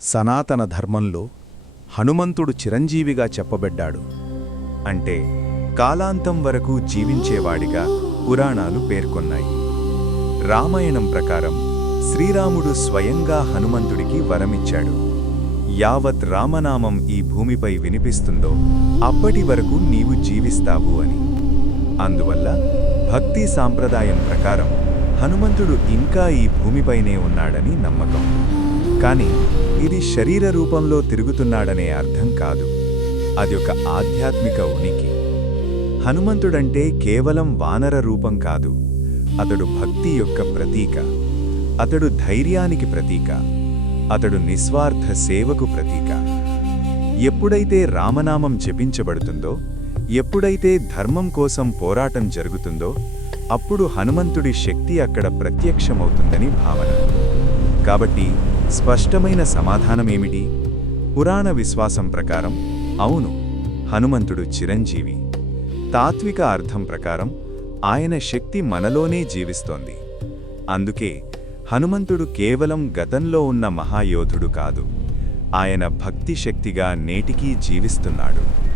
సనాతన ధర్మంలో హనుమంతుడు చిరంజీవిగా చెప్పబడ్డాడు. అంటే కాలాంతం వరకు జీవించేవాడిగా పురాణాలు పేర్కొన్నాయి. రామాయణం ప్రకారం శ్రీరాముడు స్వయంగా హనుమంతుడికి వరమిచ్చాడు. యావత్ రామనామం ఈ భూమిపై వినిపిస్తుందో అప్పటి వరకు నీవు జీవిస్తావు అని. అందువల్ల భక్తి సాంప్రదాయం ప్రకారం హనుమంతుడు ఇంకా ఈ భూమిపైనే ఉన్నాడని నమ్మకం. కాని ఇది శరీర రూపంలో తిరుగుతున్నాడనే అర్థం కాదు. అది ఒక ఆధ్యాత్మిక ఉనికి. హనుమంతుడంటే కేవలం వానర రూపం కాదు. అతడు భక్తి యొక్క ప్రతీక. అతడు ధైర్యానికి ప్రతీక. అతడు నిస్వార్థ సేవకు ప్రతీక. ఎప్పుడైతే రామనామం జపించబడుతుందో, ఎప్పుడైతే ధర్మం కోసం పోరాటం జరుగుతుందో, అప్పుడు హనుమంతుడి శక్తి అక్కడ ప్రత్యక్షమవుతుందని భావన. కాబట్టి స్పష్టమైన సమాధానమేమిటి? పురాణ విశ్వాసం ప్రకారం అవును, హనుమంతుడు చిరంజీవి. తాత్విక అర్థం ప్రకారం ఆయన శక్తి మనలోనే జీవిస్తోంది. అందుకే హనుమంతుడు కేవలం గతంలో ఉన్న మహాయోధుడు కాదు, ఆయన భక్తి శక్తిగా నేటికీ జీవిస్తున్నాడు.